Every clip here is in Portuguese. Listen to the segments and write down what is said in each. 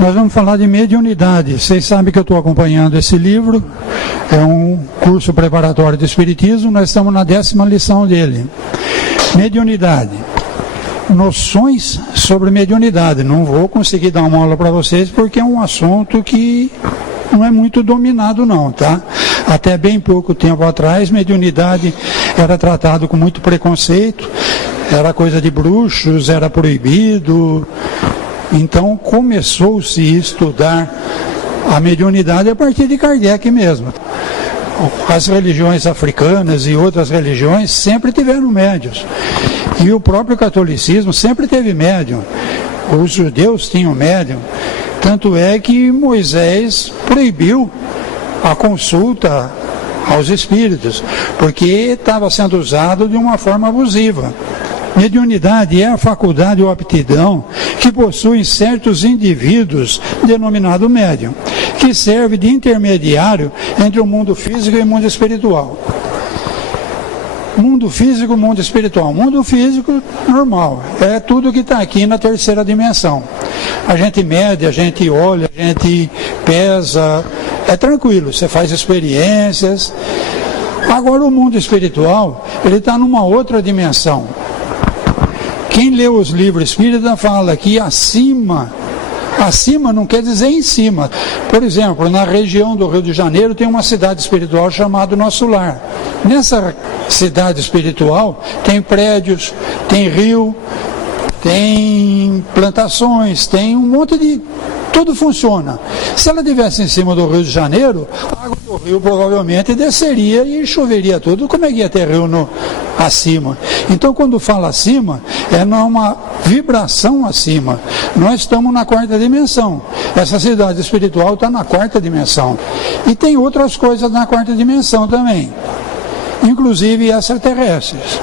Nós vamos falar de mediunidade. Vocês sabem que eu estou acompanhando esse livro, é um curso preparatório de Espiritismo, nós estamos na 10ª lição dele. Mediunidade. Noções sobre mediunidade. Não vou conseguir dar uma aula para vocês porque é um assunto que não é muito dominado não, tá? Até bem pouco tempo atrás, mediunidade era tratado com muito preconceito, era coisa de bruxos, era proibido. Então começou-se a estudar a mediunidade a partir de Kardec mesmo. As religiões africanas e outras religiões sempre tiveram médiuns. E o próprio catolicismo sempre teve médium. Os judeus tinham médium. Tanto é que Moisés proibiu a consulta aos espíritos, porque estava sendo usado de uma forma abusiva. Mediunidade é a faculdade ou aptidão que possuem certos indivíduos, denominado médium, que serve de intermediário entre o mundo físico e o mundo espiritual. Mundo físico, mundo espiritual. Mundo físico, normal, é tudo que está aqui na 3ª dimensão. A gente mede, a gente olha, a gente pesa, é tranquilo, você faz experiências. Agora o mundo espiritual, ele está numa outra dimensão. Quem lê os livros espíritas fala que acima não quer dizer em cima. Por exemplo, na região do Rio de Janeiro tem uma cidade espiritual chamada Nosso Lar. Nessa cidade espiritual tem prédios, tem rio, tem plantações, tem um monte de... tudo funciona. Se ela estivesse em cima do Rio de Janeiro, a água do rio provavelmente desceria e choveria tudo. Como é que ia ter rio acima? Então, quando fala acima, é numa vibração acima. Nós estamos na 4ª dimensão. Essa cidade espiritual está na 4ª dimensão. E tem outras coisas na 4ª dimensão também, inclusive extraterrestres.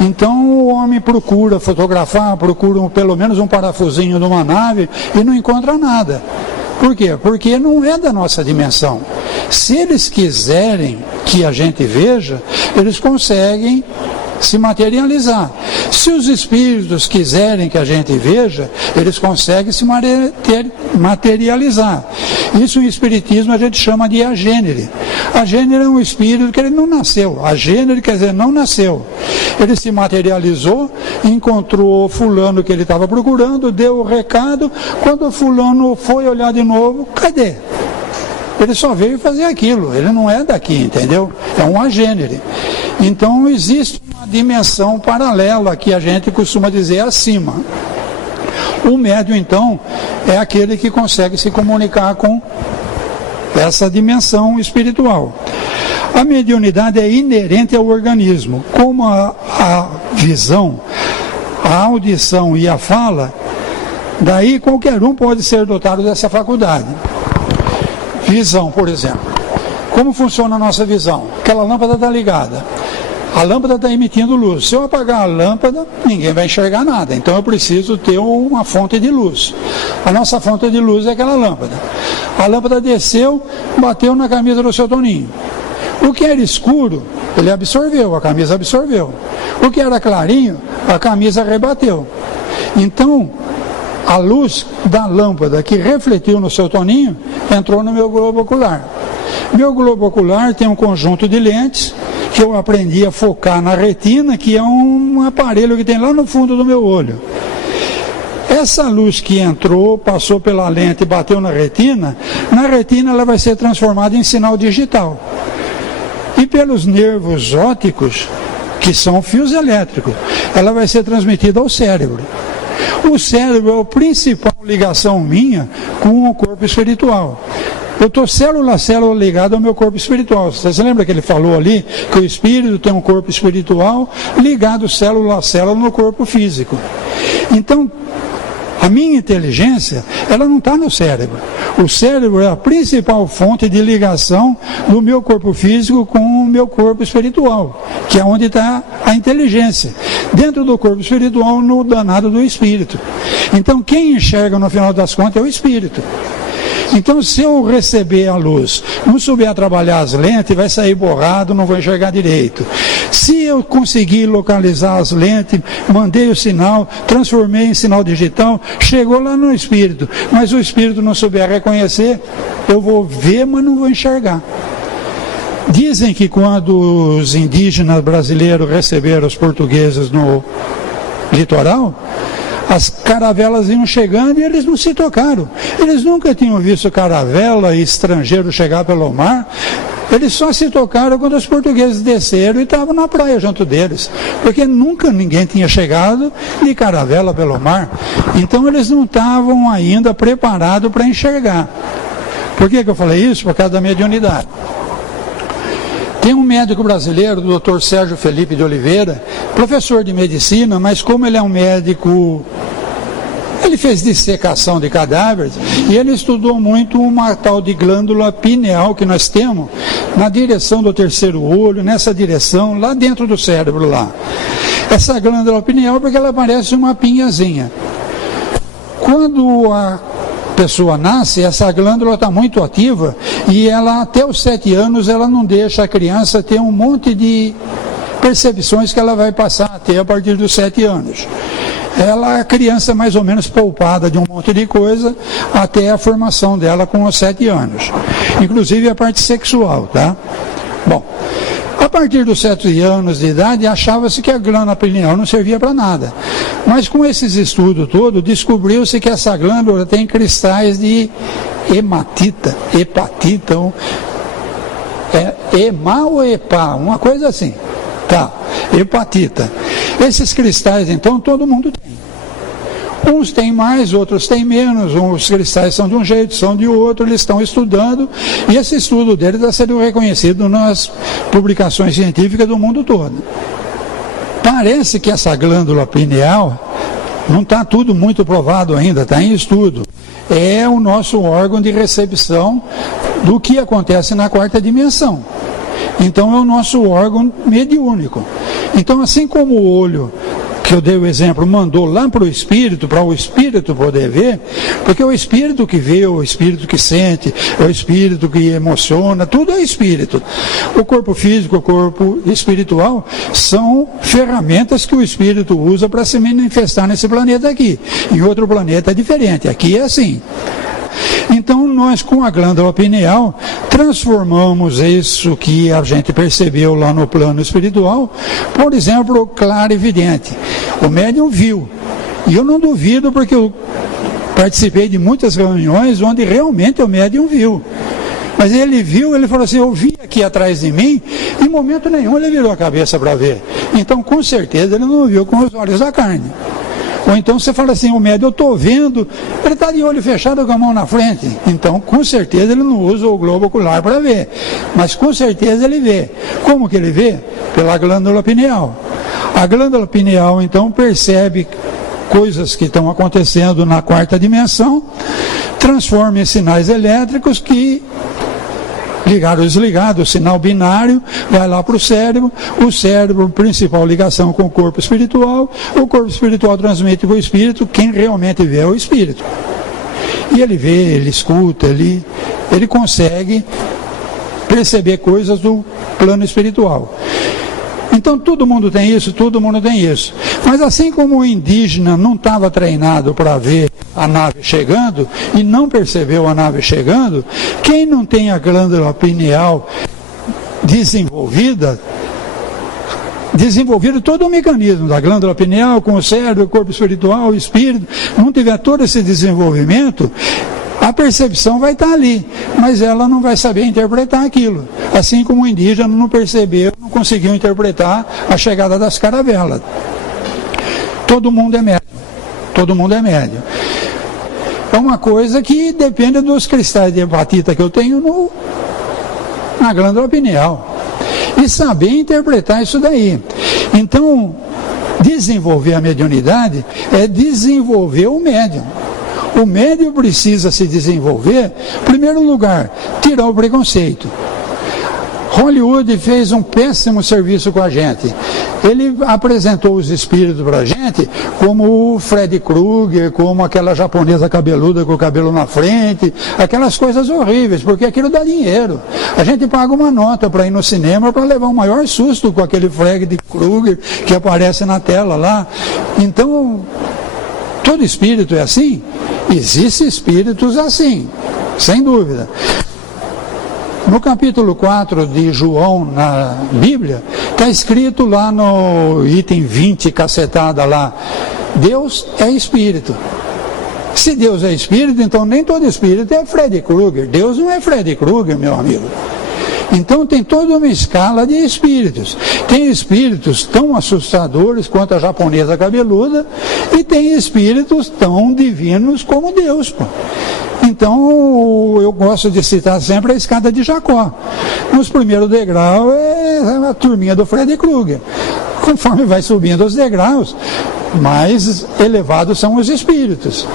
Então o homem procura fotografar, procura pelo menos um parafusinho de uma nave e não encontra nada. Por quê? Porque não é da nossa dimensão. Se eles quiserem que a gente veja, eles conseguem se materializar. Se os espíritos quiserem que a gente veja, eles conseguem se materializar. Isso em espiritismo a gente chama de agênere. Agênere é um espírito que ele não nasceu. Agênere quer dizer não nasceu. Ele se materializou, encontrou fulano que ele estava procurando, deu o recado, quando o fulano foi olhar de novo, cadê? Ele só veio fazer aquilo, ele não é daqui, entendeu? É um agênere. Então existe uma dimensão paralela que a gente costuma dizer acima. O médium, então, é aquele que consegue se comunicar com essa dimensão espiritual. A mediunidade é inerente ao organismo. Como a visão, a audição e a fala, daí qualquer um pode ser dotado dessa faculdade. Visão, por exemplo. Como funciona a nossa visão? Aquela lâmpada está ligada. A lâmpada está emitindo luz. Se eu apagar a lâmpada, ninguém vai enxergar nada. Então eu preciso ter uma fonte de luz. A nossa fonte de luz é aquela lâmpada. A lâmpada desceu, bateu na camisa do seu Toninho. O que era escuro, ele absorveu, a camisa absorveu. O que era clarinho, a camisa rebateu. Então, a luz da lâmpada que refletiu no seu Toninho entrou no meu globo ocular. Meu globo ocular tem um conjunto de lentes que eu aprendi a focar na retina, que é um aparelho que tem lá no fundo do meu olho. Essa luz que entrou, passou pela lente e bateu na retina ela vai ser transformada em sinal digital. E pelos nervos ópticos, que são fios elétricos, ela vai ser transmitida ao cérebro. O cérebro é a principal ligação minha com o corpo espiritual. Eu estou célula a célula ligado ao meu corpo espiritual. Você se lembra que ele falou ali que o espírito tem um corpo espiritual ligado célula a célula no corpo físico. Então, a minha inteligência, ela não está no cérebro. O cérebro é a principal fonte de ligação do meu corpo físico com o meu corpo espiritual, que é onde está a inteligência. Dentro do corpo espiritual, no danado do espírito. Então, quem enxerga no final das contas é o espírito. Então, se eu receber a luz, não souber trabalhar as lentes, vai sair borrado, não vou enxergar direito. Se eu conseguir localizar as lentes, mandei o sinal, transformei em sinal digital, chegou lá no espírito, mas o espírito não souber reconhecer, eu vou ver, mas não vou enxergar. Dizem que quando os indígenas brasileiros receberam os portugueses no litoral, as caravelas iam chegando e eles não se tocaram. Eles nunca tinham visto caravela e estrangeiro chegar pelo mar. Eles só se tocaram quando os portugueses desceram e estavam na praia junto deles, porque nunca ninguém tinha chegado de caravela pelo mar. Então eles não estavam ainda preparados para enxergar. Por que eu falei isso? Por causa da mediunidade. Tem um médico brasileiro, o Dr. Sérgio Felipe de Oliveira, professor de medicina, mas como ele é um médico, ele fez dissecação de cadáveres e ele estudou muito uma tal de glândula pineal que nós temos na direção do terceiro olho, nessa direção, lá dentro do cérebro lá. Essa glândula pineal, porque ela parece uma pinhazinha. Quando a pessoa nasce, essa glândula está muito ativa e ela até os 7 anos ela não deixa a criança ter um monte de percepções que ela vai passar a ter a partir dos 7 anos. Ela é a criança mais ou menos poupada de um monte de coisa até a formação dela com os 7 anos. Inclusive a parte sexual, tá? Bom, a partir dos 7 anos de idade, achava-se que a glândula pineal não servia para nada. Mas com esses estudos todos, descobriu-se que essa glândula tem cristais de hepatita, ema ou epa, uma coisa assim. Tá, hepatita. Esses cristais, então, todo mundo tem. Uns têm mais, outros têm menos, os cristais são de um jeito, são de outro, eles estão estudando, e esse estudo deles está sendo reconhecido nas publicações científicas do mundo todo. Parece que essa glândula pineal, não está tudo muito provado ainda, está em estudo, é o nosso órgão de recepção do que acontece na 4ª dimensão. Então é o nosso órgão mediúnico. Então, assim como o olho, que eu dei o exemplo, mandou lá para o espírito poder ver, porque é o espírito que vê, o espírito que sente, é o espírito que emociona, tudo é espírito. O corpo físico, o corpo espiritual são ferramentas que o espírito usa para se manifestar nesse planeta aqui. Em outro planeta é diferente, aqui é assim. Então nós, com a glândula pineal, transformamos isso que a gente percebeu lá no plano espiritual, por exemplo, clarividente. O médium viu, e eu não duvido porque eu participei de muitas reuniões onde realmente o médium viu. Mas ele viu, ele falou assim, eu vi aqui atrás de mim, em momento nenhum ele virou a cabeça para ver. Então com certeza ele não viu com os olhos da carne. Ou então você fala assim, o médium, eu estou vendo, ele está de olho fechado com a mão na frente. Então, com certeza, ele não usa o globo ocular para ver. Mas, com certeza, ele vê. Como que ele vê? Pela glândula pineal. A glândula pineal, então, percebe coisas que estão acontecendo na 4ª dimensão, transforma em sinais elétricos que, ligado ou desligado, o sinal binário vai lá para o cérebro, principal ligação com o corpo espiritual transmite para o espírito, quem realmente vê é o espírito. E ele vê, ele escuta, ele consegue perceber coisas do plano espiritual. Então todo mundo tem isso, todo mundo tem isso. Mas assim como o indígena não estava treinado para ver a nave chegando e não percebeu a nave chegando, quem não tem a glândula pineal desenvolvido todo o mecanismo da glândula pineal com o cérebro, o corpo espiritual, o espírito, não tiver todo esse desenvolvimento, a percepção vai estar ali, mas ela não vai saber interpretar aquilo. Assim como o indígena não percebeu, não conseguiu interpretar a chegada das caravelas. Todo mundo é médium. Todo mundo é médium. É uma coisa que depende dos cristais de hepatita que eu tenho na glândula pineal. E saber interpretar isso daí. Então, desenvolver a mediunidade é desenvolver o médium. O médium precisa se desenvolver, em primeiro lugar, tirar o preconceito. Hollywood fez um péssimo serviço com a gente. Ele apresentou os espíritos para a gente como o Freddy Krueger, como aquela japonesa cabeluda com o cabelo na frente, aquelas coisas horríveis, porque aquilo dá dinheiro. A gente paga uma nota para ir no cinema para levar o maior susto com aquele Freddy Krueger que aparece na tela lá. Então, todo espírito é assim? Existem espíritos assim, sem dúvida. No capítulo 4 de João, na Bíblia, está escrito lá no item 20, cacetada lá, Deus é espírito. Se Deus é espírito, então nem todo espírito é Freddy Krueger. Deus não é Freddy Krueger, meu amigo. Então tem toda uma escala de espíritos. Tem espíritos tão assustadores quanto a japonesa cabeluda e tem espíritos tão divinos como Deus, pô. Então, eu gosto de citar sempre a escada de Jacó. Nos primeiros degraus é a turminha do Freddy Krueger. Conforme vai subindo os degraus, mais elevados são os espíritos.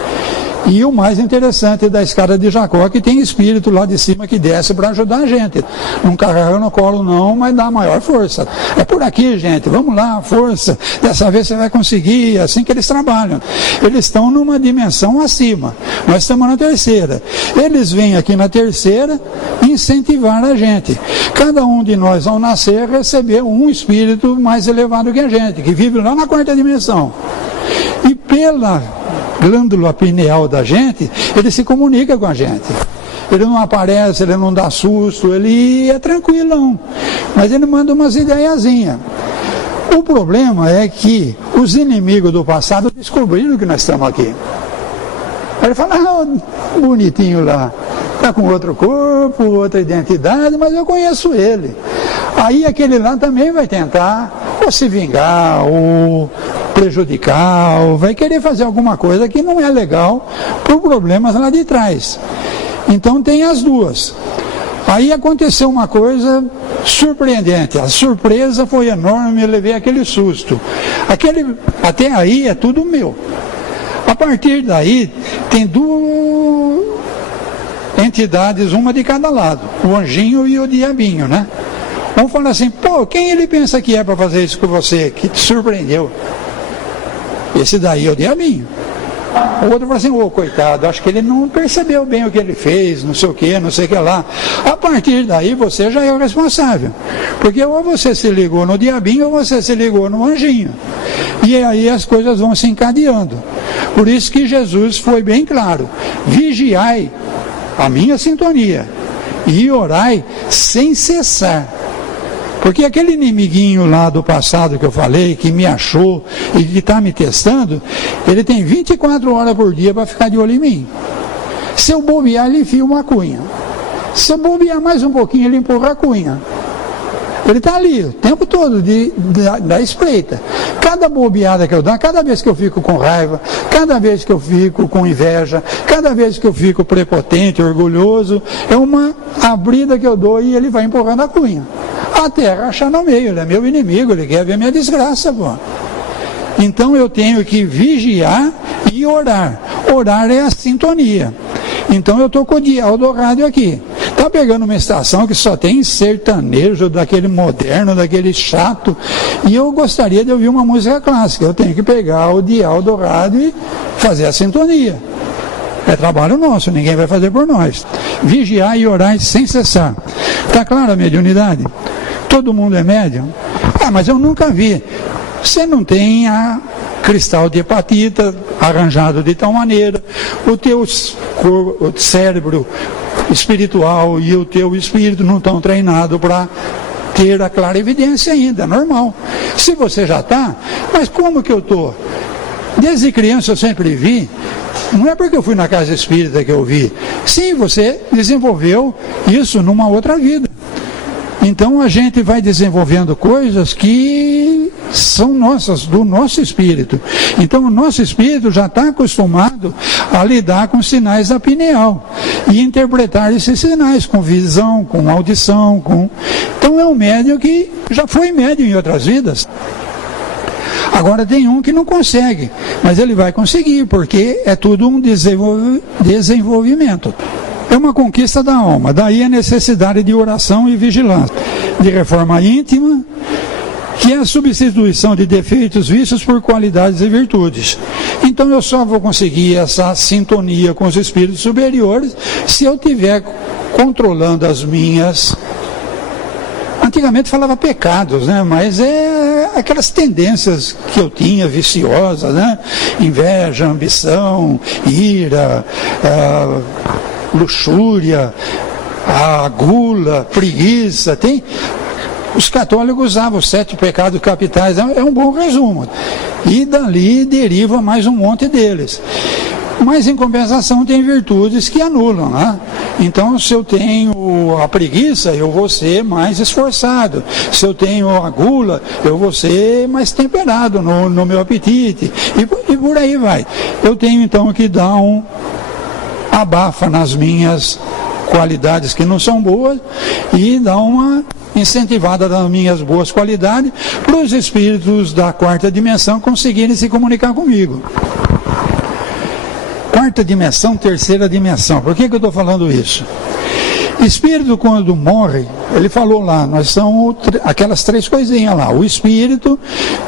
E o mais interessante da escada de Jacó é que tem espírito lá de cima que desce para ajudar a gente. Não carrega no colo não, mas dá maior força. É por aqui, gente, vamos lá, força. Dessa vez você vai conseguir, é assim que eles trabalham. Eles estão numa dimensão acima. Nós estamos na terceira. Eles vêm aqui na terceira incentivar a gente. Cada um de nós, ao nascer, recebeu um espírito mais elevado que a gente, que vive lá na quarta dimensão. E pela glândula pineal da gente, ele se comunica com a gente. Ele não aparece, ele não dá susto, ele é tranquilão. Mas ele manda umas ideiazinhas. O problema é que os inimigos do passado descobriram que nós estamos aqui. Aí ele fala, bonitinho lá, está com outro corpo, outra identidade, mas eu conheço ele. Aí aquele lá também vai tentar ou se vingar, ou prejudicar, ou vai querer fazer alguma coisa que não é legal por problemas lá de trás. Então tem as duas. Aí aconteceu uma coisa surpreendente, a surpresa foi enorme, eu levei aquele susto. Até aí é tudo meu. A partir daí tem duas entidades, uma de cada lado, o anjinho e o diabinho, né? Vamos falar assim, pô, quem ele pensa que é para fazer isso com você, que te surpreendeu? Esse daí é o diabinho. O outro fala assim, coitado, acho que ele não percebeu bem o que ele fez, não sei o que, não sei o que lá. A partir daí você já é o responsável. Porque ou você se ligou no diabinho ou você se ligou no anjinho. E aí as coisas vão se encadeando. Por isso que Jesus foi bem claro, vigiai a minha sintonia e orai sem cessar. Porque aquele inimiguinho lá do passado que eu falei, que me achou e que está me testando, ele tem 24 horas por dia para ficar de olho em mim. Se eu bobear, ele enfia uma cunha. Se eu bobear mais um pouquinho, ele empurra a cunha. Ele está ali o tempo todo da espreita. Cada bobeada que eu dou, cada vez que eu fico com raiva, cada vez que eu fico com inveja, cada vez que eu fico prepotente, orgulhoso, é uma abrida que eu dou e ele vai empurrando a cunha. Até rachar no meio, ele é meu inimigo, ele quer ver minha desgraça, pô. Então eu tenho que vigiar e orar. Orar é a sintonia. Então eu estou com o dial do rádio aqui. Está pegando uma estação que só tem sertanejo, daquele moderno, daquele chato, e eu gostaria de ouvir uma música clássica. Eu tenho que pegar o dial do rádio e fazer a sintonia. É trabalho nosso, ninguém vai fazer por nós. Vigiar e orar sem cessar. Está claro a mediunidade? Todo mundo é médium? Mas eu nunca vi. Você não tem a cristal de hepatita arranjado de tal maneira, o teu cérebro espiritual e o teu espírito não estão treinados para ter a clarividência ainda, normal. Se você já está, mas como que eu estou? Desde criança eu sempre vi, não é porque eu fui na casa espírita que eu vi. Sim, você desenvolveu isso numa outra vida. Então a gente vai desenvolvendo coisas que são nossas, do nosso espírito. Então o nosso espírito já está acostumado a lidar com sinais da pineal e interpretar esses sinais com visão, com audição, Então é um médium que já foi médium em outras vidas. Agora tem um que não consegue, mas ele vai conseguir, porque é tudo um desenvolvimento. É uma conquista da alma, daí a necessidade de oração e vigilância, de reforma íntima, que é a substituição de defeitos, vícios por qualidades e virtudes. Então eu só vou conseguir essa sintonia com os espíritos superiores se eu estiver controlando as minhas... Antigamente falava pecados, né? Mas é aquelas tendências que eu tinha, viciosas, né? Inveja, ambição, ira, luxúria, a gula, preguiça, tem... Os católicos usavam os 7 pecados capitais, é um bom resumo. E dali deriva mais um monte deles. Mas em compensação tem virtudes que anulam, né? Então se eu tenho a preguiça, eu vou ser mais esforçado. Se eu tenho a gula, eu vou ser mais temperado no meu apetite. E por aí vai. Eu tenho então que dar um abafa nas minhas qualidades que não são boas e dar uma incentivada das minhas boas qualidades para os espíritos da 4ª dimensão conseguirem se comunicar comigo. 4ª dimensão, 3ª dimensão. Por que eu estou falando isso? Espírito, quando morre, ele falou lá, nós somos aquelas 3 coisinhas lá. O espírito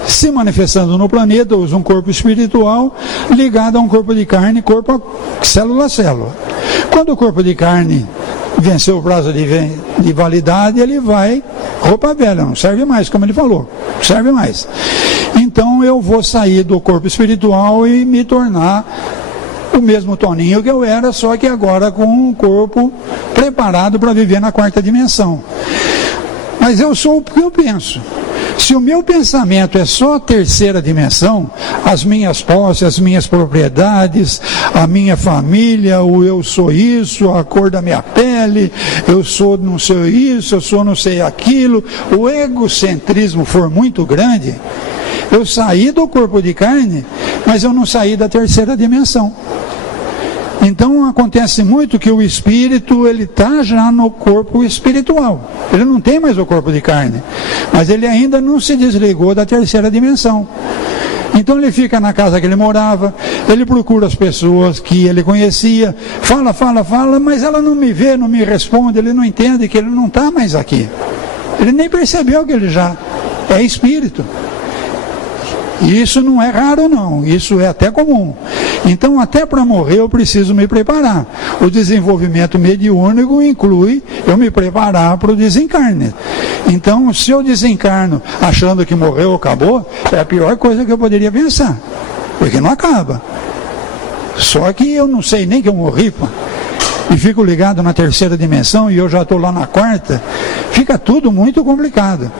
se manifestando no planeta, usa um corpo espiritual ligado a um corpo de carne, corpo célula a célula. Quando o corpo de carne venceu o prazo de validade, ele vai, roupa velha, não serve mais, como ele falou, não serve mais. Então eu vou sair do corpo espiritual e me tornar o mesmo Toninho que eu era, só que agora com um corpo preparado para viver na 4ª dimensão. Mas eu sou o que eu penso. Se o meu pensamento é só a 3ª dimensão, as minhas posses, as minhas propriedades, a minha família, o eu sou isso, a cor da minha pele, eu sou não sei isso, eu sou não sei aquilo, o egocentrismo for muito grande, eu saí do corpo de carne, mas eu não saí da 3ª dimensão. Então acontece muito que o espírito, ele está já no corpo espiritual. Ele não tem mais o corpo de carne, mas ele ainda não se desligou da 3ª dimensão. Então ele fica na casa que ele morava, ele procura as pessoas que ele conhecia, fala, mas ela não me vê, não me responde, ele não entende que ele não está mais aqui. Ele nem percebeu que ele já é espírito. E isso não é raro não, isso é até comum. Então até para morrer eu preciso me preparar. O desenvolvimento mediúnico inclui eu me preparar para o desencarne. Então se eu desencarno achando que morreu, acabou, é a pior coisa que eu poderia pensar. Porque não acaba. Só que eu não sei nem que eu morri, pô. E fico ligado na 3ª dimensão e eu já estou lá na 4ª, fica tudo muito complicado.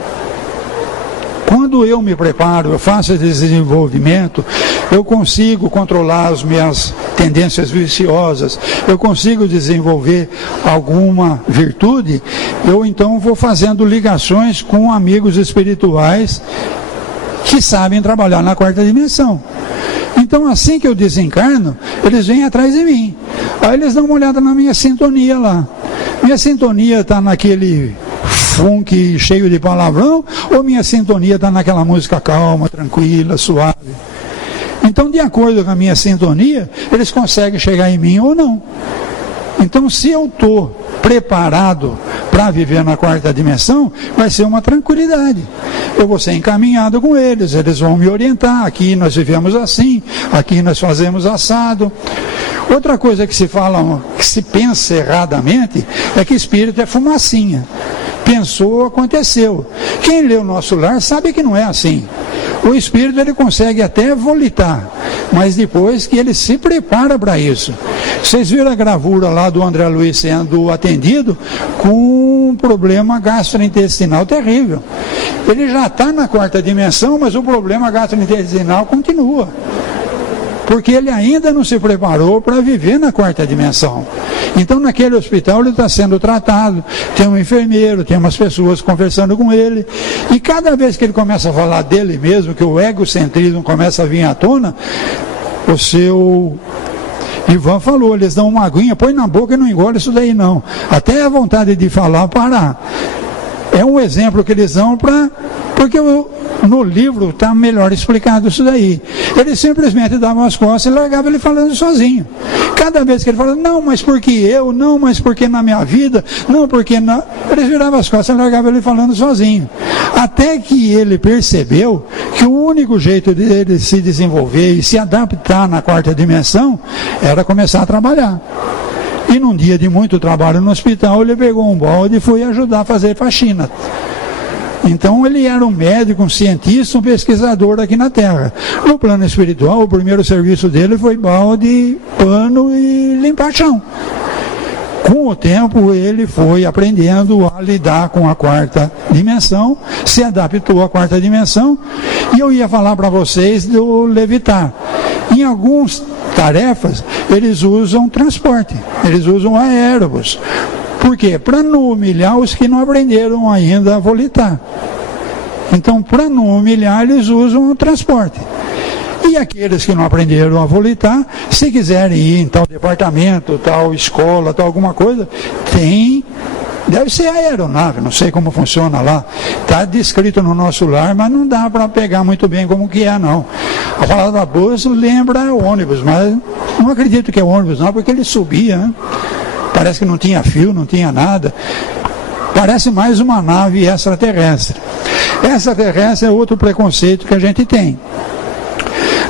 Quando eu me preparo, eu faço esse desenvolvimento, eu consigo controlar as minhas tendências viciosas, eu consigo desenvolver alguma virtude, eu então vou fazendo ligações com amigos espirituais que sabem trabalhar na 4ª dimensão. Então assim que eu desencarno, eles vêm atrás de mim. Aí eles dão uma olhada na minha sintonia lá. Minha sintonia está naquele funk cheio de palavrão, ou minha sintonia está naquela música calma, tranquila, suave. Então, de acordo com a minha sintonia, eles conseguem chegar em mim ou não. Então, se eu estou preparado para viver na 4ª dimensão, vai ser uma tranquilidade. Eu vou ser encaminhado com eles, eles vão me orientar. Aqui nós vivemos assim, aqui nós fazemos assado. Outra coisa que se fala, que se pensa erradamente, é que espírito é fumacinha. Pensou, aconteceu. Quem lê o Nosso Lar sabe que não é assim. O espírito ele consegue até volitar, mas depois que ele se prepara para isso. Vocês viram a gravura lá do André Luiz sendo atendido com um problema gastrointestinal terrível. Ele já está na 4ª dimensão, mas o problema gastrointestinal continua. Porque ele ainda não se preparou para viver na 4ª dimensão. Então naquele hospital ele está sendo tratado, tem um enfermeiro, tem umas pessoas conversando com ele, e cada vez que ele começa a falar dele mesmo, que o egocentrismo começa a vir à tona, o seu Ivan falou, eles dão uma aguinha, põe na boca e não engole isso daí não, até a vontade de falar parar. É um exemplo que eles dão porque no livro está melhor explicado isso daí. Ele simplesmente dava as costas e largava ele falando sozinho. Cada vez que ele falava, não, mas porque eu, não, mas porque na minha vida, não, porque não. Eles viravam as costas e largavam ele falando sozinho. Até que ele percebeu que o único jeito dele se desenvolver e se adaptar na quarta dimensão era começar a trabalhar. E num dia de muito trabalho no hospital, ele pegou um balde e foi ajudar a fazer faxina. Então ele era um médico, um cientista, um pesquisador aqui na Terra. No plano espiritual, o primeiro serviço dele foi balde, pano e limpar chão. Com o tempo ele foi aprendendo a lidar com a quarta dimensão, se adaptou à quarta dimensão, e eu ia falar para vocês do levitar. Em algumas tarefas eles usam transporte, eles usam aérobus. Por quê? Para não humilhar os que não aprenderam ainda a volitar. Então, para não humilhar, eles usam o transporte. E aqueles que não aprenderam a volitar, se quiserem ir em tal departamento, tal escola, tal alguma coisa, deve ser aeronave, não sei como funciona lá. Está descrito no nosso lar, mas não dá para pegar muito bem como que é, não. A palavra bus lembra ônibus, mas não acredito que é ônibus, não, porque ele subia, né? Parece que não tinha fio, não tinha nada. Parece mais uma nave extraterrestre. Extraterrestre é outro preconceito que a gente tem.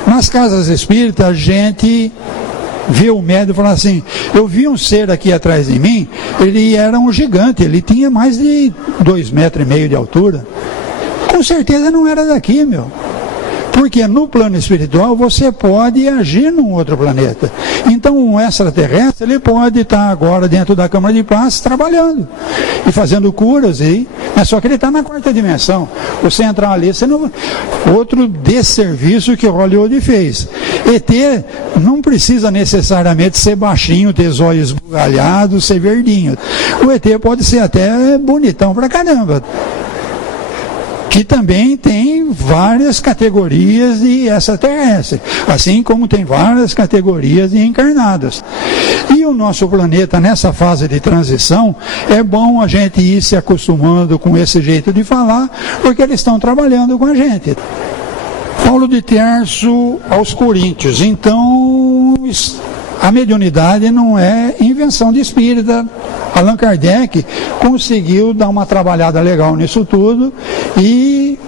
Nas casas espíritas, a gente vê o médium e fala assim, eu vi um ser aqui atrás de mim, ele era um gigante, ele tinha mais de 2,5 metros de altura. Com certeza não era daqui, meu. Porque no plano espiritual você pode agir num outro planeta. Então um extraterrestre, ele pode estar agora dentro da Câmara de Paz trabalhando e fazendo curas, mas só que ele está na quarta dimensão. Você entrar ali, você não... Outro desserviço que o Hollywood fez. ET não precisa necessariamente ser baixinho, ter olhos esbugalhados, ser verdinho. O ET pode ser até bonitão pra caramba. Que também tem várias categorias de extraterrestres, assim como tem várias categorias de encarnados. E o nosso planeta, nessa fase de transição, é bom a gente ir se acostumando com esse jeito de falar, porque eles estão trabalhando com a gente. Paulo de Tarso aos Coríntios. Então, a mediunidade não é invenção de espírita. Allan Kardec conseguiu dar uma trabalhada legal nisso tudo e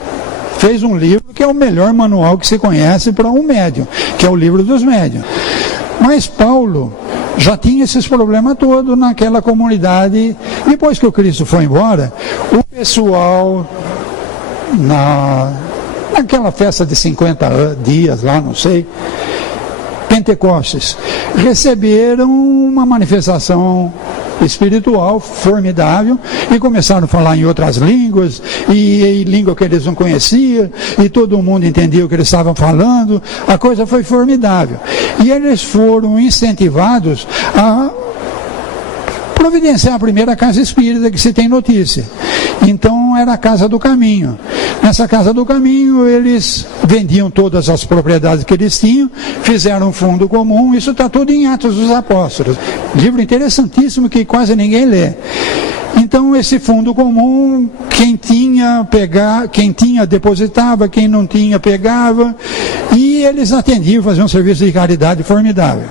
fez um livro que é o melhor manual que se conhece para um médium, que é o Livro dos Médiuns. Mas Paulo já tinha esses problemas todos naquela comunidade. Depois que o Cristo foi embora, o pessoal naquela festa de 50 dias lá, não sei, Pentecostes, receberam uma manifestação espiritual formidável e começaram a falar em outras línguas e língua que eles não conheciam e todo mundo entendia o que eles estavam falando. A coisa foi formidável e eles foram incentivados a providenciar a primeira casa espírita que se tem notícia. Então era a Casa do Caminho. Nessa Casa do Caminho eles vendiam todas as propriedades que eles tinham, fizeram um fundo comum. Isso está tudo em Atos dos Apóstolos, livro interessantíssimo que quase ninguém lê. Então esse fundo comum, quem tinha depositava, quem não tinha pegava, e eles atendiam, faziam um serviço de caridade formidável.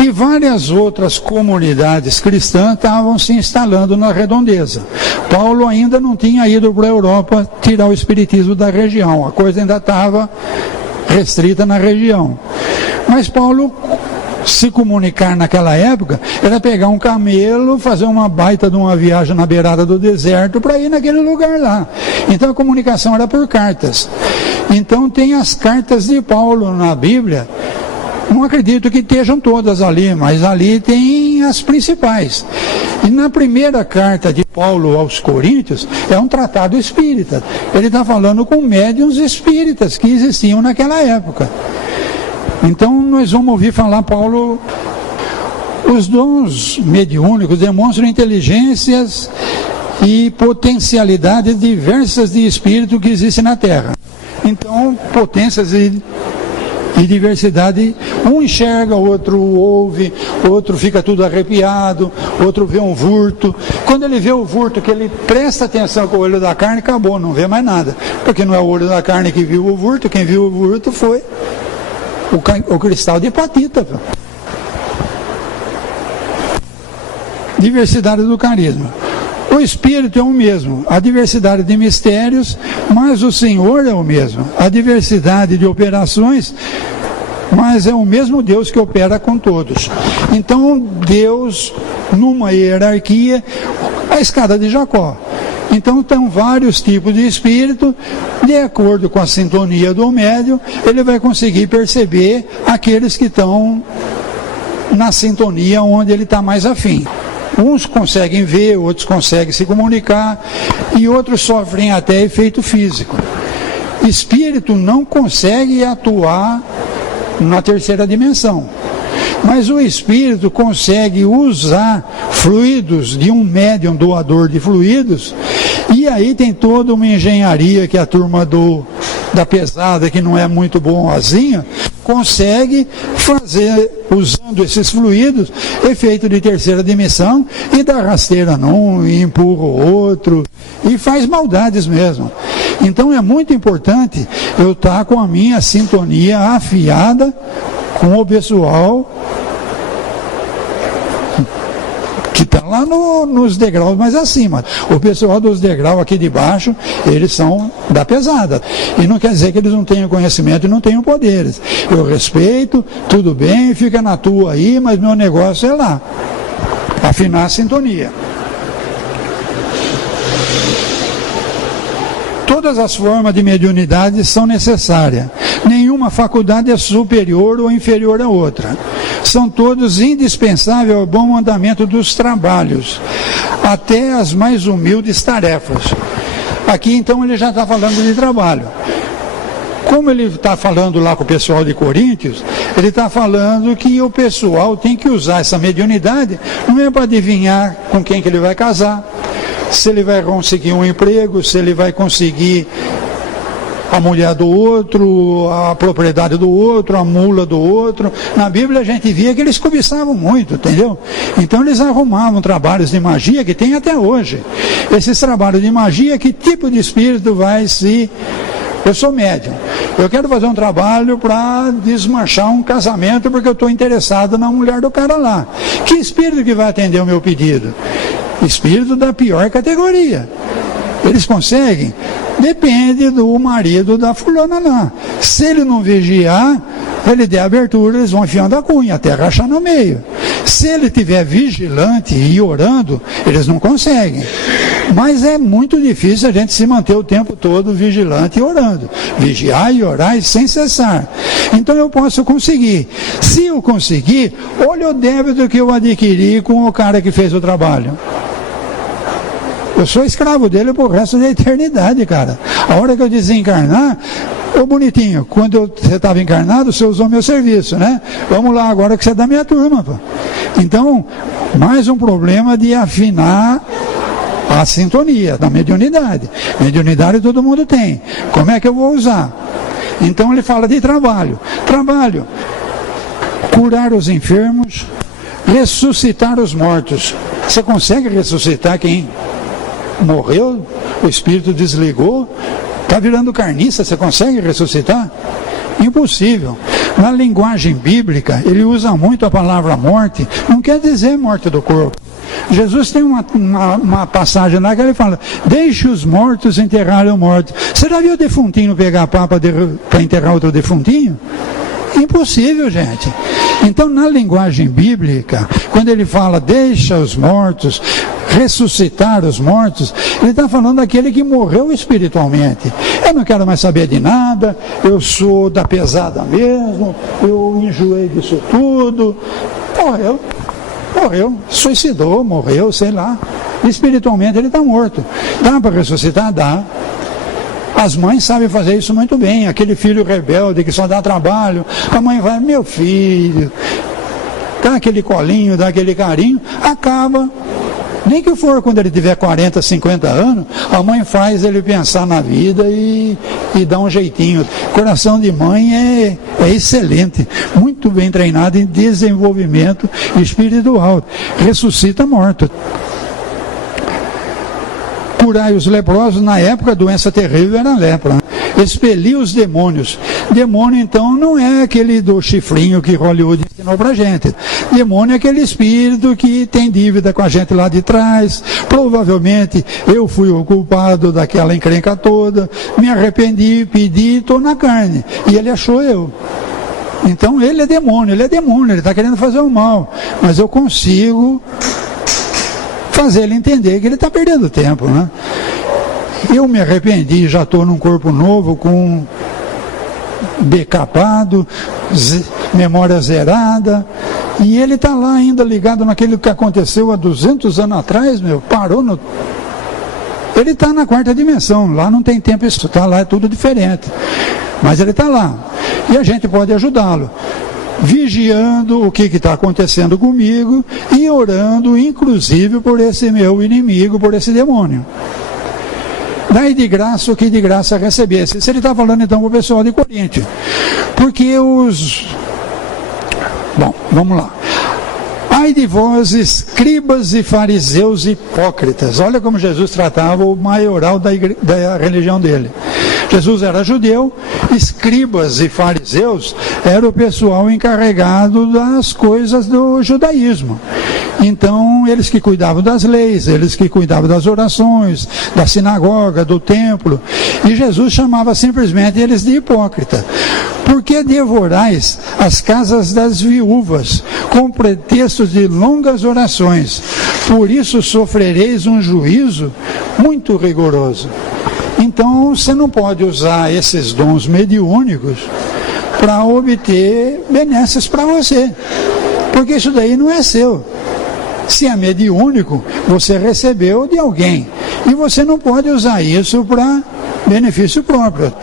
E várias outras comunidades cristãs estavam se instalando na redondeza. Paulo ainda não tinha ido para a Europa tirar o espiritismo da região, a coisa ainda estava restrita na região. Mas Paulo se comunicar naquela época era pegar um camelo, fazer uma baita de uma viagem na beirada do deserto para ir naquele lugar lá. Então a comunicação era por cartas. Então tem as cartas de Paulo na Bíblia. Não acredito que estejam todas ali, mas ali tem as principais. E na primeira carta de Paulo aos Coríntios, é um tratado espírita. Ele está falando com médiuns espíritas que existiam naquela época. Então nós vamos ouvir falar Paulo. Os dons mediúnicos demonstram inteligências e potencialidades diversas de espírito que existem na Terra. Então, potências e diversidade, um enxerga, outro ouve, outro fica tudo arrepiado, outro vê um vulto. Quando ele vê o vulto, que ele presta atenção com o olho da carne, acabou, não vê mais nada, porque não é o olho da carne que viu o vulto, quem viu o vulto foi o cristal de hepatita. diversidade do carisma. O Espírito é o mesmo, a diversidade de mistérios, mas o Senhor é o mesmo. A diversidade de operações, mas é o mesmo Deus que opera com todos. Então, Deus, numa hierarquia, a escada de Jacó. Então, tem vários tipos de espírito, de acordo com a sintonia do médium, ele vai conseguir perceber aqueles que estão na sintonia onde ele está mais afim. Uns conseguem ver, outros conseguem se comunicar e outros sofrem até efeito físico. Espírito não consegue atuar na terceira dimensão, mas o espírito consegue usar fluidos de um médium doador de fluidos, e aí tem toda uma engenharia que a turma da pesada, que não é muito boazinha, consegue fazer, usando esses fluidos, efeito de terceira dimensão, e dá rasteira num, e empurra o outro, e faz maldades mesmo. Então é muito importante eu estar com a minha sintonia afiada com o pessoal que está lá nos degraus mais acima. O pessoal dos degraus aqui de baixo, eles são da pesada. E não quer dizer que eles não tenham conhecimento e não tenham poderes. Eu respeito, tudo bem, fica na tua aí, mas meu negócio é lá. Afinar a sintonia. Todas as formas de mediunidade são necessárias. Nenhuma faculdade é superior ou inferior a outra. São todos indispensáveis ao bom andamento dos trabalhos, até as mais humildes tarefas. Aqui então ele já está falando de trabalho. Como ele está falando lá com o pessoal de Coríntios, ele está falando que o pessoal tem que usar essa mediunidade, não é para adivinhar com quem que ele vai casar, se ele vai conseguir um emprego, se ele vai conseguir a mulher do outro, a propriedade do outro, a mula do outro. Na Bíblia a gente via que eles cobiçavam muito, entendeu? Então eles arrumavam trabalhos de magia que tem até hoje. Esses trabalhos de magia, que tipo de espírito vai se... Eu sou médium, eu quero fazer um trabalho para desmanchar um casamento porque eu estou interessado na mulher do cara lá. Que espírito que vai atender o meu pedido? Espírito da pior categoria. Eles conseguem? Depende do marido da fulana lá. Se ele não vigiar, ele der abertura, eles vão enfiando a cunha até rachar no meio. Se ele estiver vigilante e orando, eles não conseguem. Mas é muito difícil a gente se manter o tempo todo vigilante e orando. Vigiar e orar sem cessar. Então eu posso conseguir. Se eu conseguir, olha o débito que eu adquiri com o cara que fez o trabalho. Eu sou escravo dele pro resto da eternidade, cara. A hora que eu desencarnar, ô bonitinho, quando você estava encarnado, você usou meu serviço, né? Vamos lá agora que você é da minha turma, pô. Então, mais um problema de afinar a sintonia da mediunidade. Mediunidade todo mundo tem. Como é que eu vou usar? Então ele fala de trabalho. Trabalho. Curar os enfermos, ressuscitar os mortos. Você consegue ressuscitar quem morreu, o espírito desligou, está virando carniça, você consegue ressuscitar? Impossível. Na linguagem bíblica, ele usa muito a palavra morte, não quer dizer morte do corpo. Jesus tem uma passagem lá que ele fala: deixe os mortos enterrarem o morto. Você já viu o defuntinho pegar a pá para enterrar outro defuntinho? Impossível, gente. Então, na linguagem bíblica, quando ele fala deixa os mortos, ressuscitar os mortos, ele está falando daquele que morreu espiritualmente. Eu não quero mais saber de nada, eu sou da pesada mesmo, eu enjoei disso tudo. Morreu, suicidou, morreu, sei lá. Espiritualmente ele está morto. Dá para ressuscitar? Dá. As mães sabem fazer isso muito bem. Aquele filho rebelde que só dá trabalho, a mãe vai: meu filho, dá aquele colinho, dá aquele carinho, acaba. Nem que for quando ele tiver 40, 50 anos, a mãe faz ele pensar na vida e dá um jeitinho. Coração de mãe é excelente, muito bem treinado em desenvolvimento espiritual. Ressuscita morto. Curai os leprosos. Na época a doença terrível era a lepra. expelir os demônios. Demônio, então, não é aquele do chifrinho que Hollywood ensinou pra gente. Demônio é aquele espírito que tem dívida com a gente lá de trás. Provavelmente eu fui o culpado daquela encrenca toda, me arrependi, pedi, estou na carne. E ele achou eu. Então ele é demônio, ele está querendo fazer o mal. Mas eu consigo fazer ele entender que ele está perdendo tempo, né? Eu me arrependi, já estou num corpo novo, com decapado, memória zerada, e ele está lá ainda ligado naquilo que aconteceu há 200 anos atrás, parou no... Ele está na quarta dimensão, lá não tem tempo, isso está lá, é tudo diferente. Mas ele está lá, e a gente pode ajudá-lo, vigiando o que está acontecendo comigo e orando, inclusive, por esse meu inimigo, por esse demônio. Dai de graça o que de graça recebesse. Se ele está falando então para o pessoal de Corinto. Porque os... Bom, vamos lá. Ai de vós, escribas e fariseus hipócritas. Olha como Jesus tratava o maioral da religião dele. Jesus era judeu, escribas e fariseus era o pessoal encarregado das coisas do judaísmo. Então, eles que cuidavam das leis, eles que cuidavam das orações, da sinagoga, do templo. E Jesus chamava simplesmente eles de hipócrita. Por que devorais as casas das viúvas, com pretextos de longas orações? Por isso sofrereis um juízo muito rigoroso. Então, você não pode usar esses dons mediúnicos para obter benesses para você, porque isso daí não é seu. Se é mediúnico, você recebeu de alguém, e você não pode usar isso para benefício próprio,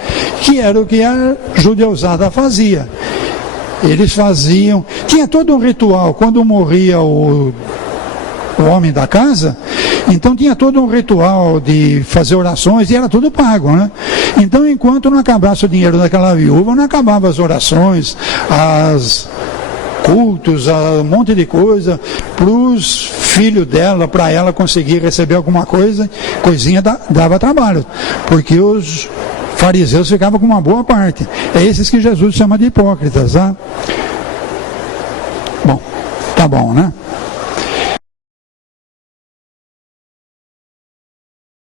que era o que a judeusada fazia. Eles faziam, tinha todo um ritual, quando morria o homem da casa, então tinha todo um ritual de fazer orações e era tudo pago, né? Então, enquanto não acabasse o dinheiro daquela viúva, não acabava as orações, as cultos, um monte de coisa para os filhos dela, para ela conseguir receber alguma coisa, coisinha dava trabalho, porque os fariseus ficavam com uma boa parte. É esses que Jesus chama de hipócritas, tá? Bom, tá bom, né?